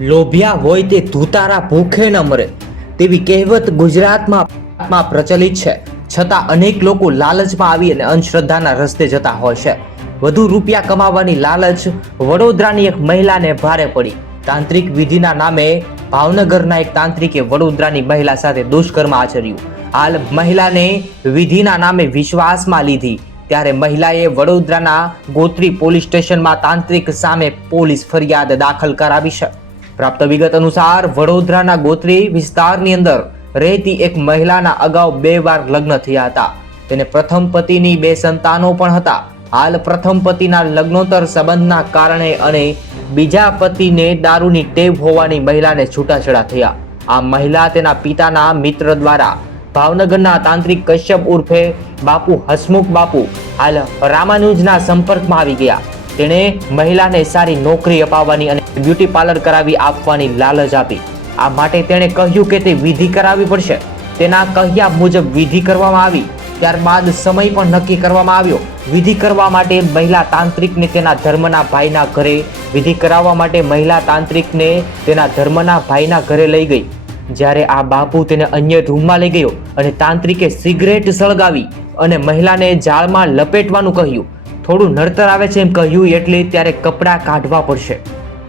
લોભિયા હોય તે ધૂતારા ભૂખે ન મરે. તેવી કહેવત ગુજરાતમાં પ્રચલિત છે. છતાં અનેક લોકો લાલચમાં આવી અને અંધશ્રદ્ધાના રસ્તે જતા હોય છે. વધુ રૂપિયા કમાવાની લાલચ વડોદરાની એક મહિલાને ભારે પડી. તાંત્રિક વિધિના નામે ભાવનગરના એક તાંત્રિકે વડોદરાની મહિલા સાથે દુષ્કર્મ આચર્યું. હાલ મહિલાને વિધિના નામે વિશ્વાસમાં લીધી. ત્યારે મહિલાએ વડોદરાના ગોત્રી પોલીસ સ્ટેશનમાં તાંત્રિક સામે પોલીસ ફરિયાદ દાખલ કરાવી છે. પ્રાપ્ત વિગત અનુસાર, વડોદરાના ગોત્રી વિસ્તારની અંદર રહેતી એક મહિલાના અગાઉ બે વાર લગ્ન થયા હતા. તેને પ્રથમ પતિની બે સંતાનો પણ હતા. હાલ પ્રથમ પતિના લગ્નોત્તર સંબંધના કારણે અને બીજા પતિને દારૂની ટેવ હોવાની મહિલાને છૂટાછેડા થયા. આ મહિલા તેના પિતાના મિત્ર દ્વારા ભાવનગરના તાંત્રિક કશ્યપ ઉર્ફે બાપુ હસમુખ બાપુ હાલ રામાનુજના સંપર્કમાં આવી ગયા. તેણે મહિલાને સારી નોકરી અપાવવાની અને બ્યુટી પાર્લર કરાવી આપવાની લાલચ આપી. આ માટે તેણે કહ્યું કે તે વિધિ કરાવવી પડશે. તેના કહ્યા મુજબ વિધિ કરવામાં આવી. ત્યારબાદ સમય પણ નક્કી કરવામાં આવ્યો. વિધિ કરવા માટે મહિલા તાંત્રિકને તેના ધર્મના ભાઈના ઘરે વિધિ કરાવવા માટે મહિલા તાંત્રિકને તેના ધર્મના ભાઈના ઘરે લઈ ગઈ. જ્યારે આ બાપુ તેને અન્ય રૂમમાં લઈ ગયો અને તાંત્રિકે સિગરેટ સળગાવી અને મહિલાને જાળમાં લપેટવાનું કહ્યું. થોડું નડતર આવે છે એમ કહ્યું એટલે ત્યારે કપડાં કાઢવા પડશે.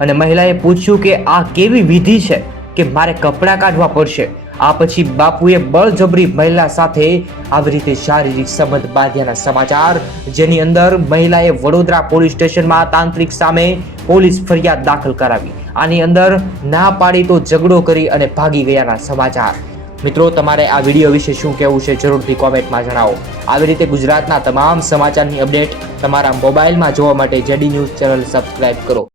અને મહિલાએ પૂછ્યું કે આ કેવી વિધિ છે કે મારે કપડાં કાઢવા પડશે? આ પછી બાપુએ બળજબરી મહિલા સાથે આવી રીતે શારીરિક સંબંધ બાંધ્યાના સમાચાર, જેની અંદર મહિલાએ વડોદરા પોલીસ સ્ટેશનમાં તાંત્રિક સામે પોલીસ ફરિયાદ દાખલ કરાવી. આની અંદર ના પાડી તો ઝઘડો કરી અને ભાગી ગયાના સમાચાર. મિત્રો, તમારે આ વીડિયો વિશે શું કહેવું છે જરૂરથી કોમેન્ટમાં જણાવો. આવી રીતે ગુજરાતના તમામ સમાચારની અપડેટ તમારા મોબાઈલમાં જોવા માટે જેડી ન્યૂઝ ચેનલ સબસ્ક્રાઇબ કરો.